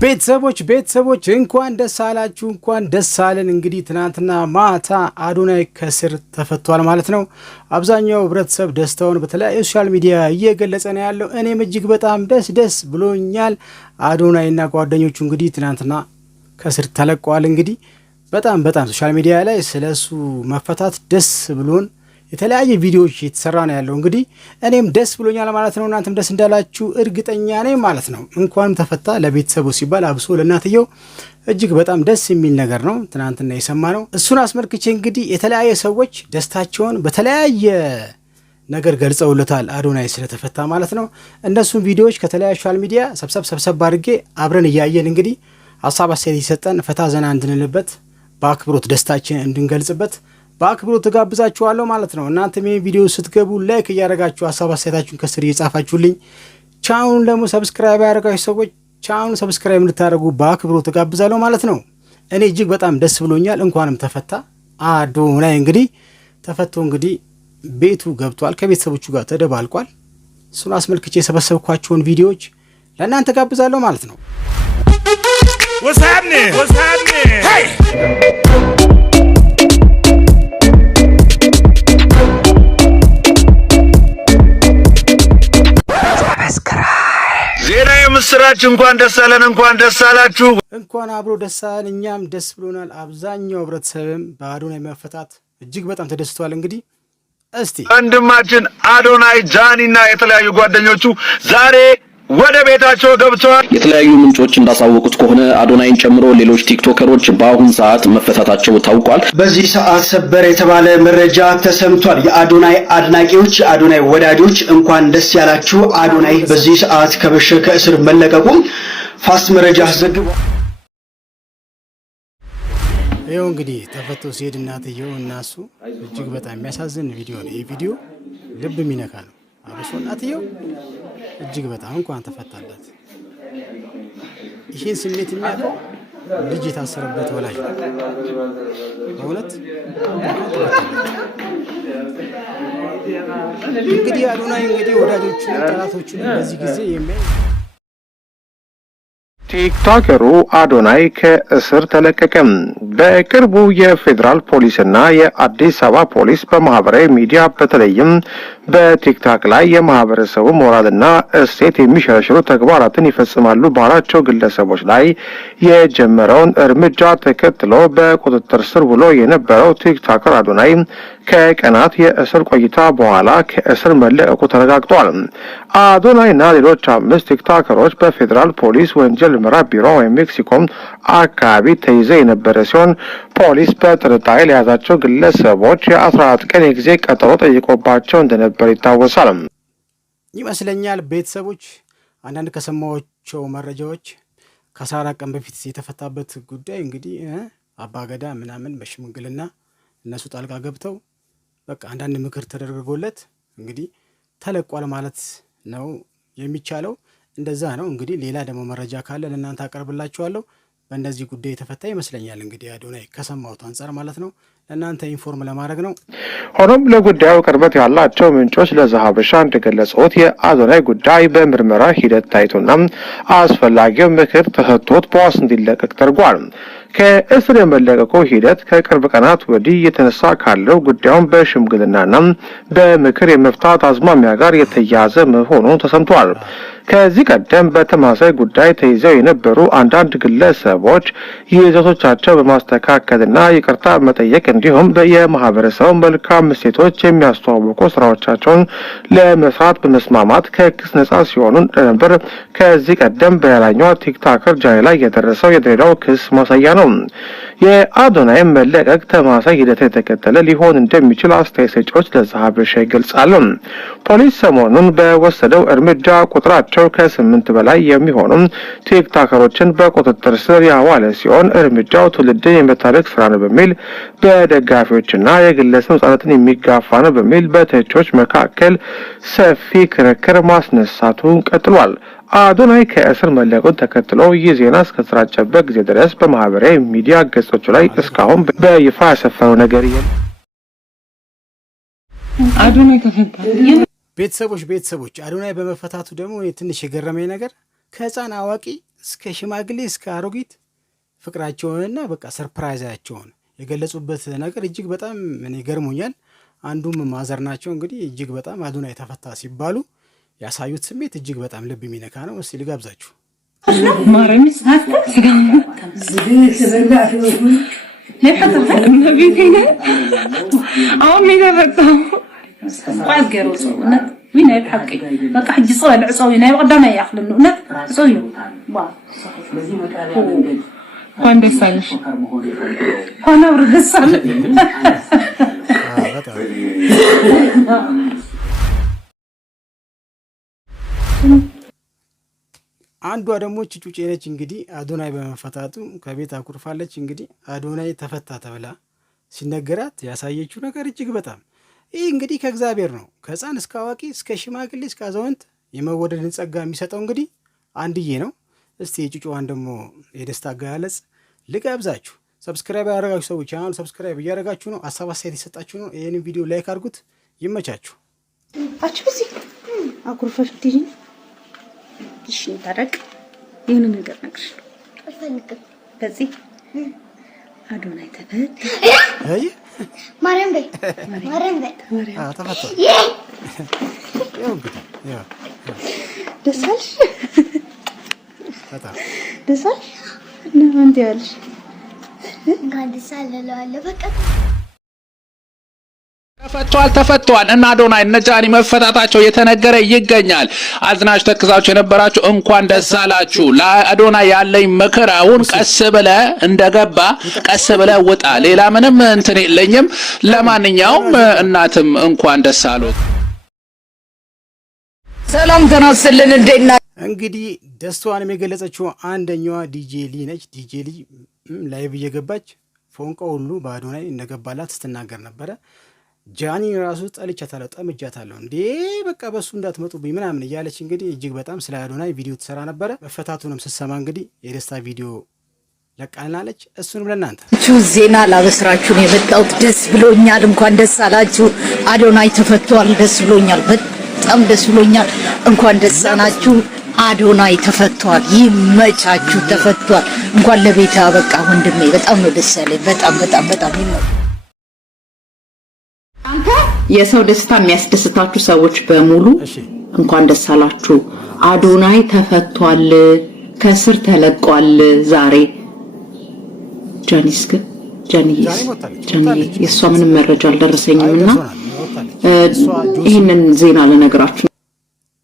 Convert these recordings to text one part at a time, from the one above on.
ቤተሰቦች እንኳን ደስ አላችሁ እንኳን ደስ አለን። እንግዲህ ትናንትና ማታ አዶናይ ከስር ተፈቷል ማለት ነው። አብዛኛው ህብረተሰብ ደስታውን በተለያዩ ሶሻል ሚዲያ እየገለጸ ነው ያለው። እኔም እጅግ በጣም ደስ ብሎኛል። አዶናይና ጓደኞቹ እንግዲህ ትናንትና ከስር ተለቀዋል። እንግዲህ በጣም ሶሻል ሚዲያ ላይ ስለሱ መፈታት ደስ ብሎን የተለያየ ቪዲዮዎች እየተሰራ ነው ያለው። እንግዲህ እኔም ደስ ብሎኛል ማለት ነው። እናንተም ደስ እንዳላችሁ እርግጠኛ ነኝ ማለት ነው። እንኳንም ተፈታ ለቤተሰቡ ሲባል አብሶ ለእናትየው እጅግ በጣም ደስ የሚል ነገር ነው ትናንትና የሰማነው። እሱን አስመልክቼ እንግዲህ የተለያየ ሰዎች ደስታቸውን በተለያየ ነገር ገልጸውለታል አዶናይ ስለተፈታ ማለት ነው። እነሱን ቪዲዮዎች ከተለያዩ ሶሻል ሚዲያ ሰብሰብ አድርጌ አብረን እያየን እንግዲህ ሀሳብ አስተያየት ይሰጠን ፈታ ዘና እንድንልበት በአክብሮት ደስታችን እንድንገልጽበት በአክብሮት ተጋብዛችኋለሁ ማለት ነው። እናንተም ይሄን ቪዲዮ ስትገቡ ላይክ እያደረጋችሁ ሀሳብ አስተያየታችሁን ከስር እየጻፋችሁልኝ ቻናሉን ደግሞ ሰብስክራይብ ያደረጋችሁ ሰዎች ቻናሉን ሰብስክራይብ እንድታደርጉ በአክብሮት ተጋብዛለሁ ማለት ነው። እኔ እጅግ በጣም ደስ ብሎኛል። እንኳንም ተፈታ አዶናይ እንግዲህ ተፈቶ እንግዲህ ቤቱ ገብቷል፣ ከቤተሰቦቹ ጋር ተደባልቋል። እሱን አስመልክቼ የሰበሰብኳቸውን ቪዲዮዎች ለእናንተ ጋብዛለሁ ማለት ነው። What's happening? Hey! ዜና የምስራች እንኳን ደስ አለን፣ እንኳን ደስ አላችሁ፣ እንኳን አብሮ ደስ አለን። እኛም ደስ ብሎናል። አብዛኛው ህብረተሰብም በአዶናይ መፈታት እጅግ በጣም ተደስቷል። እንግዲህ እስቲ ወንድማችን አዶናይ ጃኒና የተለያዩ ጓደኞቹ ዛሬ ወደ ቤታቸው ገብተዋል። የተለያዩ ምንጮች እንዳሳወቁት ከሆነ አዶናይን ጨምሮ ሌሎች ቲክቶከሮች በአሁን ሰዓት መፈታታቸው ታውቋል። በዚህ ሰዓት ሰበር የተባለ መረጃ ተሰምቷል። የአዶናይ አድናቂዎች፣ የአዶናይ ወዳጆች እንኳን ደስ ያላችሁ። አዶናይ በዚህ ሰዓት ከእስር መለቀቁ ፋስት መረጃ ዘግቧል። ይኸው እንግዲህ ተፈቶ ሲሄድ እናትየው እና እሱ እጅግ በጣም የሚያሳዝን ቪዲዮ ነው። ይህ ቪዲዮ ልብ የሚነካ ነው። አብሶ እናትየው እጅግ በጣም እንኳን ተፈታላት። ይሄን ስሜት የሚያውቀው ልጅ የታሰረበት ወላጅ ነው። በእውነት እንግዲህ አዶናይ እንግዲህ ወዳጆቹን ጠላቶቹን በዚህ ጊዜ የሚያይ ቲክቶከሩ አዶናይ ከእስር ተለቀቀ። በቅርቡ የፌዴራል ፖሊስና የአዲስ አበባ ፖሊስ በማህበራዊ ሚዲያ በተለይም በቲክቶክ ላይ የማህበረሰቡ ሞራልና እሴት የሚሸረሽሩ ተግባራትን ይፈጽማሉ ባላቸው ግለሰቦች ላይ የጀመረውን እርምጃ ተከትሎ በቁጥጥር ስር ውሎ የነበረው ቲክቶከር አዶናይ ከቀናት የእስር ቆይታ በኋላ ከእስር መለቀቁ ተረጋግጧል። አዶናይና ሌሎች 5 ቲክቶከሮች በፌዴራል ፖሊስ ወንጀል ምርመራ ቢሮ ወይም ሜክሲኮም አካባቢ ተይዘው የነበረ ሲሆን ፖሊስ በጥርጣሬ ለያዛቸው ግለሰቦች የ14 ቀን የጊዜ ቀጠሮ ጠይቆባቸው እንደነበር ይታወሳል። ይመስለኛል ቤተሰቦች አንዳንድ ከሰማዎቸው መረጃዎች ከ14 ቀን በፊት የተፈታበት ጉዳይ እንግዲህ አባገዳ ምናምን በሽምግልና እነሱ ጣልቃ ገብተው በቃ አንዳንድ ምክር ተደርጎለት እንግዲህ ተለቋል ማለት ነው የሚቻለው። እንደዛ ነው እንግዲህ። ሌላ ደግሞ መረጃ ካለ ለእናንተ አቀርብላችኋለሁ። በእንደዚህ ጉዳይ የተፈታ ይመስለኛል እንግዲህ አዶናይ ከሰማሁት አንጻር ማለት ነው። ለእናንተ ኢንፎርም ለማድረግ ነው። ሆኖም ለጉዳዩ ቅርበት ያላቸው ምንጮች ለዘሀበሻ እንደገለጹት የአዶናይ ጉዳይ በምርመራ ሂደት ታይቶና አስፈላጊው ምክር ተሰጥቶት በዋስ እንዲለቀቅ ተደርጓል። ከእስር የመለቀቁ ሂደት ከቅርብ ቀናት ወዲህ የተነሳ ካለው ጉዳዩን በሽምግልናና በምክር የመፍታት አዝማሚያ ጋር የተያያዘ መሆኑ ተሰምቷል። ከዚህ ቀደም በተመሳሳይ ጉዳይ ተይዘው የነበሩ አንዳንድ ግለሰቦች ይዘቶቻቸው በማስተካከልና ይቅርታ መጠየቅ እንዲሁም የማህበረሰቡ መልካም እሴቶች የሚያስተዋውቁ ስራዎቻቸውን ለመስራት በመስማማት ከክስ ነጻ ሲሆኑ ነበር። ከዚህ ቀደም በሌላኛው ቲክቶከር ጃኒ ላይ የደረሰው የድሬዳው ክስ ማሳያ ነው። የአዶናይ መለቀቅ ተመሳሳይ ሂደት የተከተለ ሊሆን እንደሚችል አስተያየት ሰጪዎች ለዘሀበሻ ይገልጻሉ። ፖሊስ ሰሞኑን በወሰደው እርምጃ ቁጥራቸው ከ8 በላይ የሚሆኑ ቲክቶከሮችን በቁጥጥር ስር ያዋለ ሲሆን እርምጃው ትውልድን የመታደግ ስራ ነው በሚል በደጋፊዎችና የግለሰብ ነጻነትን የሚጋፋ ነው በሚል በተቾች መካከል ሰፊ ክርክር ማስነሳቱን ቀጥሏል። አዶናይ ከእስር መለቀቁን ተከትሎ ይህ ዜና እስከተሰራጨበት ጊዜ ድረስ በማህበራዊ ሚዲያ ገጾቹ ላይ እስካሁን በይፋ ያሰፈረው ነገር የለም። አዶናይ ተፈታ። ቤተሰቦች አዶናይ በመፈታቱ ደግሞ ትንሽ የገረመኝ ነገር ከህፃን አዋቂ እስከ ሽማግሌ እስከ አሮጊት ፍቅራቸውንና በቃ ሰርፕራይዛቸውን የገለጹበት ነገር እጅግ በጣም እኔ ገርሞኛል። አንዱም ማዘር ናቸው እንግዲህ እጅግ በጣም አዶናይ ተፈታ ሲባሉ ያሳዩት ስሜት እጅግ በጣም ልብ የሚነካ ነው። እስቲ ልጋብዛችሁ። ማረሚስ وين يحقق بقى حج صوي العصوي ناي قدامنا ياخذ انه صوي وين بيسالش انا ورغسل አንዷ ደግሞ ጩጬ ነች እንግዲህ አዶናይ በመፈታቱ ከቤት አኩርፋለች። እንግዲህ አዶናይ ተፈታ ተብላ ሲነገራት ያሳየችው ነገር እጅግ በጣም ይህ እንግዲህ ከእግዚአብሔር ነው። ከህፃን እስከ አዋቂ እስከ ሽማግሌ እስከ አዛውንት የመወደድን ጸጋ የሚሰጠው እንግዲህ አንድዬ ነው። እስቲ የጩጬዋን ደግሞ የደስታ አገላለጽ ልጋብዛችሁ። ሰብስክራይብ ያደረጋችሁ ሰዎች ቻናሉ ሰብስክራይብ እያደረጋችሁ ነው። ሀሳብ አስተያየት የሰጣችሁ ነው። ይህንን ቪዲዮ ላይክ አድርጉት። ይመቻችሁ። አችሁዚ አኩርፈሽ ትይኝ እሺ ታረቅ የሆነ ነገር ነግርሽ አልፈልግም። በዚህ አዶናይ ተፈታ አይ ማርያም በይ ተፈታ ያው እንግዲህ ያው ደሳልሽ ደሳልሽ ነው አንተ ያልሽ እንኳን ደስ አለህ በቃ ተፈቷል እና አዶናይ እነ ጃኒ መፈታታቸው የተነገረ ይገኛል። አዝናሽ ተክዛችሁ የነበራችሁ እንኳን ደስ አላችሁ። ለአዶናይ ያለኝ ምክር አሁን ቀስ ብለ እንደገባ ቀስ ብለ ውጣ። ሌላ ምንም እንትን የለኝም። ለማንኛውም እናትም እንኳን ደስ አሉት። ሰላም ተናስልን እንደና እንግዲህ ደስታዋንም የገለጸችው አንደኛዋ ዲጄ ሊ ነች። ዲጄ ሊ ላይቭ እየገባች ፎንቃ ሁሉ በአዶናይ እንደገባላት ስትናገር ነበረ። ጃኒ ራሱ ጠልቻታለሁ ጠምጃታለሁ እንዴ በቃ በሱ እንዳትመጡብኝ ምናምን እያለች እንግዲህ እጅግ በጣም ስለ አዶናይ ቪዲዮ ትሰራ ነበረ። መፈታቱንም ስትሰማ እንግዲህ የደስታ ቪዲዮ ለቃልናለች። እሱንም ለእናንተ ዜና ላበስራችሁ ነው የመጣሁት። ደስ ብሎኛል። እንኳን ደስ አላችሁ። አዶናይ ተፈቷል። ደስ ብሎኛል። በጣም ደስ ብሎኛል። እንኳን ደስ አላችሁ። አዶናይ ተፈቷል። ይመቻችሁ። ተፈቷል። እንኳን ለቤታ በቃ ወንድሜ በጣም ነው ደስ ያለኝ። በጣም ይመቻችሁ። የሰው ደስታ የሚያስደስታችሁ ሰዎች በሙሉ እንኳን ደስ አላችሁ። አዶናይ ተፈቷል፣ ከስር ተለቋል ዛሬ። ጃኒስ ግን ጃኒ የሷ ምንም መረጃ አልደረሰኝምና ይሄንን ዜና ለነገራችሁ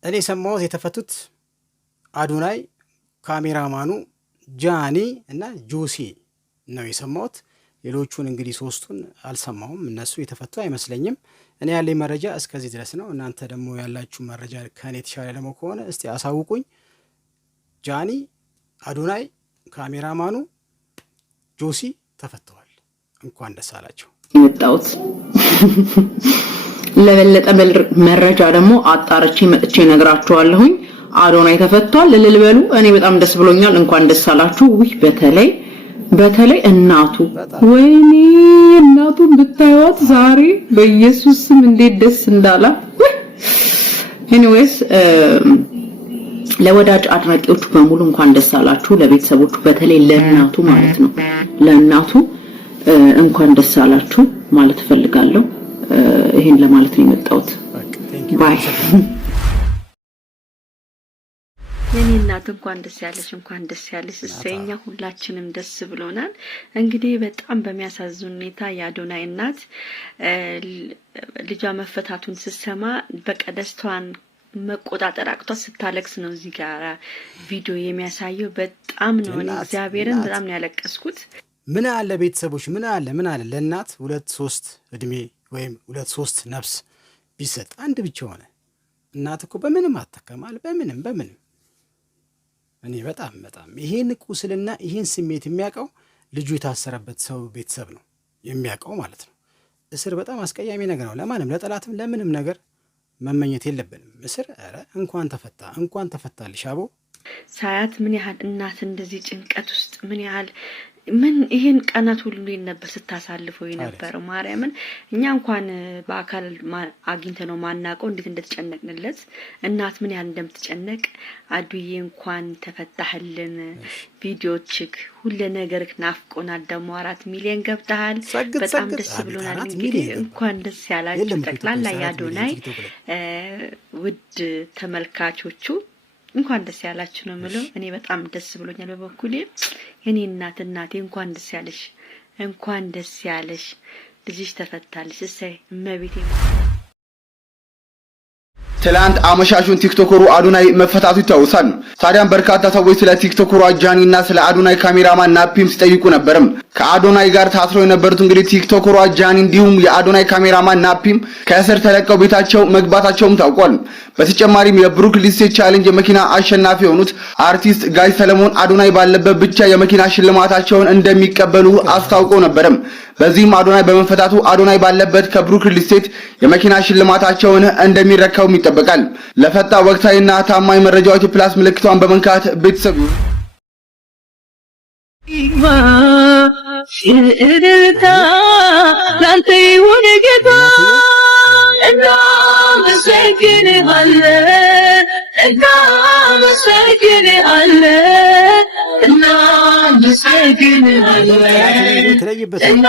እኔ ሰማሁት። የተፈቱት አዶናይ፣ ካሜራማኑ ጃኒ እና ጆሲ ነው የሰማሁት። ሌሎቹን እንግዲህ ሶስቱን አልሰማሁም። እነሱ የተፈቱ አይመስለኝም። እኔ ያለኝ መረጃ እስከዚህ ድረስ ነው። እናንተ ደግሞ ያላችሁ መረጃ ከኔ የተሻለ ደግሞ ከሆነ እስቲ አሳውቁኝ። ጃኒ፣ አዶናይ፣ ካሜራማኑ ጆሲ ተፈተዋል። እንኳን ደስ አላቸው። የመጣሁት ለበለጠ መረጃ ደግሞ አጣርቼ መጥቼ ነግራችኋለሁኝ። አዶናይ ተፈቷል ልልበሉ። እኔ በጣም ደስ ብሎኛል። እንኳን ደስ አላችሁ። በተለይ እናቱ ወይኔ እናቱን ብታዩት ዛሬ በኢየሱስ ስም እንዴት ደስ እንዳላ። ኤኒዌይስ ለወዳጅ አድናቂዎቹ በሙሉ እንኳን ደስ አላችሁ። ለቤተሰቦቹ በተለይ ለእናቱ ማለት ነው ለእናቱ እንኳን ደስ አላችሁ ማለት ፈልጋለሁ። ይሄን ለማለት ነው የመጣሁት። ባይ የኔ እናት እንኳን ደስ ያለሽ እሰኛ ሁላችንም ደስ ብሎናል። እንግዲህ በጣም በሚያሳዝን ሁኔታ የአዶናይ እናት ልጇ መፈታቱን ስትሰማ በቀደስቷን መቆጣጠር አቅቷት ስታለቅስ ነው እዚህ ጋር ቪዲዮ የሚያሳየው። በጣም ነው እግዚአብሔርን በጣም ነው ያለቀስኩት። ምን አለ ቤተሰቦች ምን አለ ለእናት 2-3 እድሜ ወይም 2-3 ነፍስ ቢሰጥ አንድ ብቻ ሆነ። እናት እኮ በምንም አትከማል በምንም እኔ በጣም ይሄን ቁስልና ይሄን ስሜት የሚያውቀው ልጁ የታሰረበት ሰው ቤተሰብ ነው የሚያውቀው ማለት ነው። እስር በጣም አስቀያሚ ነገር ነው። ለማንም ለጠላትም ለምንም ነገር መመኘት የለብንም። እስር እንኳን ተፈታልሽ አቦ። ሳያት ምን ያህል እናት እንደዚህ ጭንቀት ውስጥ ምን ያህል ምን ይሄን ቀናት ሁሉ ነበር ስታሳልፈው የነበረው ማርያምን እኛ እንኳን በአካል አግኝተነው ማናቀው እንዴት እንደተጨነቅንለት እናት ምን ያህል እንደምትጨነቅ አዱዬ እንኳን ተፈታህልን ቪዲዮችክ ሁሉ ነገር ናፍቆናል ደሞ 4 ሚሊዮን ገብተሃል በጣም ደስ ብሎናል እንግዲህ እንኳን ደስ ያላችሁ ጠቅላላ ያዶናይ ውድ ተመልካቾቹ እንኳን ደስ ያላችሁ ነው ማለት እኔ በጣም ደስ ብሎኛል በበኩሌ የኔ እናቴ እንኳን ደስ ያለሽ ልጅሽ ተፈታልሽ እሰይ እመቤቴ ትላንት አመሻሹን ቲክቶከሩ አዶናይ መፈታቱ ይታወሳል። ታዲያም በርካታ ሰዎች ስለ ቲክቶከሩ አጃኒና ስለ አዶናይ ካሜራማን ናፒም ሲጠይቁ ነበርም። ከአዶናይ ጋር ታስረው የነበሩት እንግዲህ ቲክቶከሩ አጃኒ እንዲሁም የአዶናይ ካሜራማን ናፒም ከእስር ተለቀው ቤታቸው መግባታቸውም ታውቋል። በተጨማሪም የብሩክ ሊስቴት ቻሌንጅ የመኪና አሸናፊ የሆኑት አርቲስት ጋይ ሰለሞን አዶናይ ባለበት ብቻ የመኪና ሽልማታቸውን እንደሚቀበሉ አስታውቀው ነበርም። በዚህም አዶናይ በመፈታቱ አዶናይ ባለበት ከብሩክ ሊስቴት የመኪና ሽልማታቸውን እንደሚረከቡም ይጠበቃል። ለፈጣ ወቅታዊና ታማኝ መረጃዎች ፕላስ ምልክቷን በመንካት ቤተሰብ ሽርታ ላንተ ይሁን ጌታ እና መስገን አለ እና መስገን አለ እና መስገን አለ እና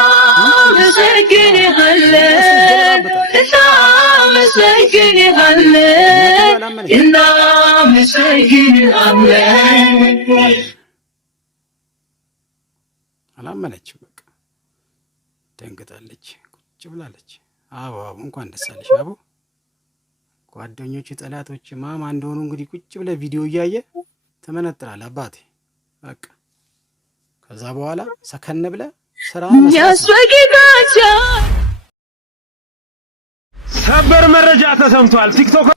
መስገን አለ እና መስገን አለ እና መስገን አለ አላመነችም በቃ ደንግጣለች ቁጭ ብላለች አዎ እንኳን ደስ አለሽ አቦ ጓደኞች ጠላቶች ማማ እንደሆኑ እንግዲህ ቁጭ ብለ ቪዲዮ እያየ ተመነጥራል አባቴ በቃ ከዛ በኋላ ሰከነ ብለ ስራ ያስፈቂታቸው ሰበር መረጃ ተሰምቷል ቲክቶክ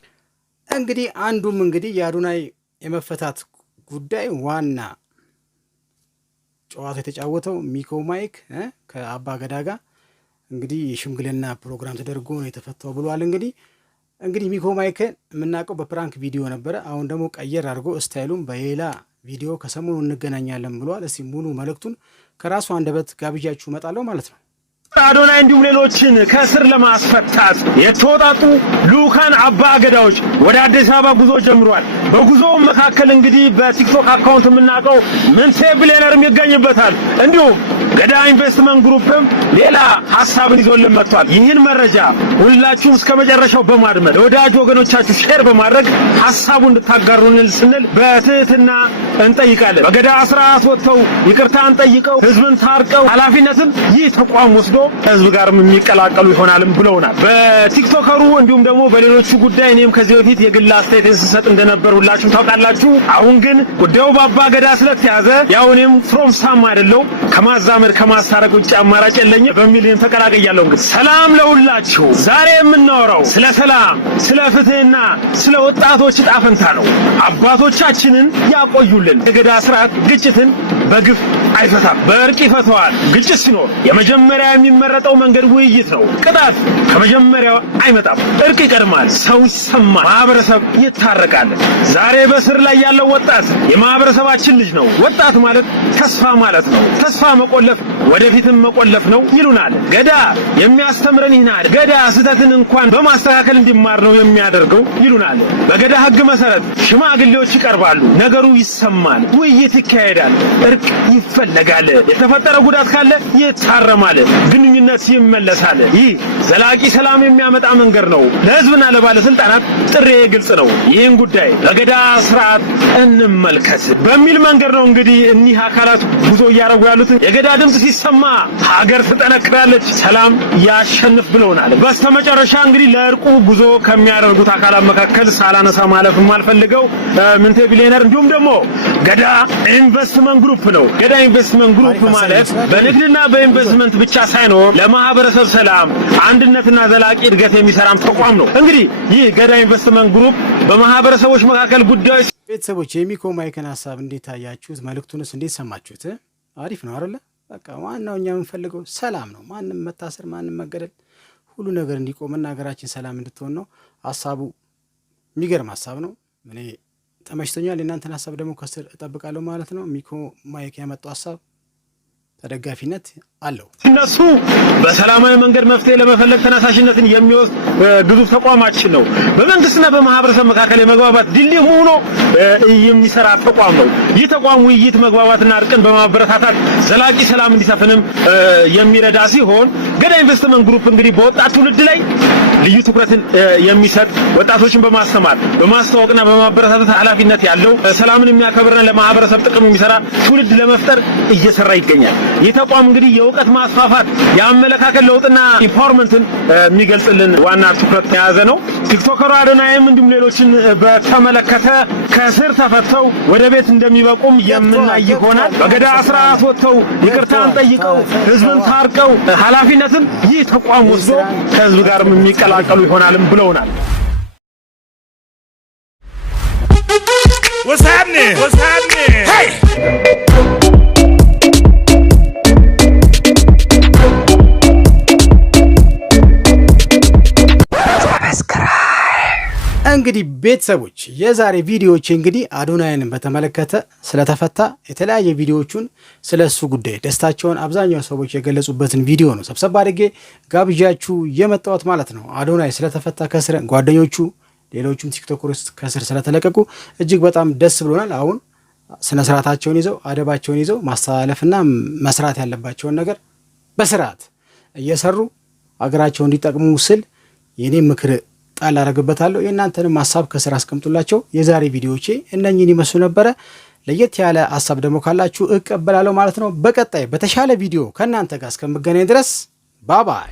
እንግዲህ አንዱም እንግዲህ የአዶናይ የመፈታት ጉዳይ ዋና ጨዋታ የተጫወተው ሚኮ ማይክ ከአባ ገዳ ጋር እንግዲህ የሽምግልና ፕሮግራም ተደርጎ ነው የተፈታው ብሏል። እንግዲህ ሚኮ ማይክ የምናውቀው በፕራንክ ቪዲዮ ነበረ። አሁን ደግሞ ቀየር አድርጎ ስታይሉም በሌላ ቪዲዮ ከሰሞኑ እንገናኛለን ብሏል። እስቲ ሙሉ መልእክቱን ከራሱ አንደበት ጋብዣችሁ እመጣለሁ ማለት ነው። አዶናይ እንዲሁም ሌሎችን ከእስር ለማስፈታት የተወጣጡ ልኡካን አባ ገዳዎች ወደ አዲስ አበባ ጉዞ ጀምሯል። በጉዞው መካከል እንግዲህ በቲክቶክ አካውንት የምናውቀው ምንቴ ቢሊየነርም ይገኝበታል። እንዲሁም ገዳ ኢንቨስትመንት ግሩፕም ሌላ ሐሳብን ይዞልን መጥቷል። ይህን መረጃ ሁላችሁም እስከ መጨረሻው በማድመጥ ለወዳጅ ወገኖቻችሁ ሼር በማድረግ ሐሳቡን እንድታጋሩን ስንል በትህትና እንጠይቃለን። በገዳ ስርዓት ወጥተው ይቅርታን ጠይቀው ህዝብን ታርቀው ኃላፊነትን ይህ ተቋም ወስዶ ህዝብ ጋርም የሚቀላቀሉ ይሆናልም ብለውናል። በቲክቶከሩ እንዲሁም ደግሞ በሌሎቹ ጉዳይ እኔም ከዚህ በፊት የግል አስተያየት ስሰጥ እንደነበር ሁላችሁም ታውቃላችሁ። አሁን ግን ጉዳዩ በአባ ገዳ ስለተያዘ ያው እኔም ፍሮም ሳም አይደለው ከማዛመድ ከማስታረቅ ውጭ አማራጭ የለኝም በሚል እኔም ተቀላቅያለሁ። እንግዲህ ሰላም ለሁላችሁ። ዛሬ የምናወራው ስለ ሰላም፣ ስለ ፍትህና ስለ ወጣቶች ዕጣ ፈንታ ነው። አባቶቻችንን ያቆዩልን። የገዳ ስርዓት ግጭትን በግፍ አይፈታም፣ በእርቅ ይፈታዋል። ግጭት ሲኖር የመጀመሪያ የሚመረጠው መንገድ ውይይት ነው። ቅጣት ከመጀመሪያው አይመጣም፣ እርቅ ይቀድማል። ሰው ይሰማል፣ ማህበረሰብ ይታረቃል። ዛሬ በስር ላይ ያለው ወጣት የማህበረሰባችን ልጅ ነው። ወጣት ማለት ተስፋ ማለት ነው። ተስፋ መቆለፍ ወደፊትም መቆለፍ ነው ይሉናል። ገዳ የሚያስተምረን ይህናል። ገዳ ስህተትን እንኳን በማስተካከል እንዲማር ነው የሚያደርገው ይሉናል። በገዳ ህግ መሰረት ሽማግሌዎች ይቀርባሉ፣ ነገሩ ይሰማል፣ ውይይት ይካሄዳል፣ እርቅ ይፈለጋል። የተፈጠረ ጉዳት ካለ ይታረማል፣ ግንኙነት ይመለሳል። ይህ ዘላቂ ሰላም የሚያመጣ መንገድ ነው። ለህዝብና ለባለስልጣናት ጥሬ ግልጽ ነው። ይህን ጉዳይ በገዳ ስርዓት እንመልከት በሚል መንገድ ነው እንግዲህ እኒህ አካላት ጉዞ እያደረጉ ያሉት። የገዳ ድምጽ ሲሰማ ሀገር ትጠነክራለች፣ ሰላም ያሸንፍ ብለውናል። በስተመጨረሻ እንግዲህ ለእርቁ ጉዞ ከሚያደርጉት አካላት መካከል ሳላነሳ ማለፍ የማልፈልገው ምንቴ ቢሊየነር እንዲሁም ደግሞ ገዳ ኢንቨስትመንት ግሩፕ ነው። ገዳ ኢንቨስትመንት ግሩፕ ማለት በንግድና በኢንቨስትመንት ብቻ ሳይኖር ለማህበረሰብ ሰላም፣ አንድነትና ዘላቂ እድገት የሚሰራም ተቋም ነው። እንግዲህ ይህ ገዳ ኢንቨስትመንት ግሩፕ በማህበረሰቦች መካከል ጉዳዮች ቤተሰቦች የሚኮ ማይክን ሀሳብ እንዴት ታያችሁት? መልእክቱንስ እንዴት ሰማችሁት? አሪፍ ነው አይደለ? በቃ ዋናው እኛ የምንፈልገው ሰላም ነው። ማንም መታሰር፣ ማንም መገደል፣ ሁሉ ነገር እንዲቆምና ሀገራችን ሰላም እንድትሆን ነው። ሀሳቡ የሚገርም ሀሳብ ነው። እኔ ተመችቶኛል። የእናንተን ሀሳብ ደግሞ ከስር እጠብቃለሁ ማለት ነው። ሚኮ ማይክ ያመጣው ሀሳብ ተደጋፊነት አለው። እነሱ በሰላማዊ መንገድ መፍትሄ ለመፈለግ ተነሳሽነትን የሚወስድ ግዙፍ ተቋማችን ነው። በመንግስትና በማህበረሰብ መካከል የመግባባት ድልድይ ሆኖ የሚሰራ ተቋም ነው። ይህ ተቋም ውይይት፣ መግባባትና እርቅን በማበረታታት ዘላቂ ሰላም እንዲሰፍንም የሚረዳ ሲሆን ገዳ ኢንቨስትመንት ግሩፕ እንግዲህ በወጣት ትውልድ ላይ ልዩ ትኩረትን የሚሰጥ ወጣቶችን በማስተማር በማስተዋወቅና በማበረታታት ኃላፊነት ያለው ሰላምን የሚያከብርና ለማህበረሰብ ጥቅም የሚሰራ ትውልድ ለመፍጠር እየሰራ ይገኛል። ይህ ተቋም እንግዲህ የእውቀት ማስፋፋት የአመለካከት ለውጥና ኢምፓወርመንትን የሚገልጽልን ዋና ትኩረት የያዘ ነው። ቲክቶከሩ አዶናይም እንዲሁም ሌሎችን በተመለከተ ከስር ተፈተው ወደ ቤት እንደሚበቁም የምናይ ይሆናል። በገዳ ስርዓት ወጥተው ይቅርታን ጠይቀው ህዝብን ታርቀው ኃላፊነትን ይህ ተቋም ወስዶ ከህዝብ ጋር የሚቀላቀሉ ይሆናልም ብለውናል። What's happening? What's happening? Hey! እንግዲህ ቤተሰቦች የዛሬ ቪዲዮዎች እንግዲህ አዶናይን በተመለከተ ስለተፈታ የተለያየ ቪዲዮዎቹን ስለሱ ጉዳይ ደስታቸውን አብዛኛው ሰዎች የገለጹበትን ቪዲዮ ነው ሰብሰብ አድርጌ ጋብዣችሁ የመጣሁት ማለት ነው። አዶናይ ስለተፈታ ከስር ጓደኞቹ ሌሎቹም ቲክቶከሮች ከስር ስለተለቀቁ እጅግ በጣም ደስ ብሎናል። አሁን ስነ ስርዓታቸውን ይዘው አደባቸውን ይዘው ማስተላለፍና መስራት ያለባቸውን ነገር በስርዓት እየሰሩ አገራቸውን እንዲጠቅሙ ስል የኔ ምክር ጣል አደርግበታለሁ። የእናንተንም ሐሳብ ከስር አስቀምጡላቸው። የዛሬ ቪዲዮዎቼ እነኚህን ይመስሉ ነበረ። ለየት ያለ ሐሳብ ደግሞ ካላችሁ እቀበላለሁ ማለት ነው። በቀጣይ በተሻለ ቪዲዮ ከእናንተ ጋር እስከምገናኝ ድረስ ባባይ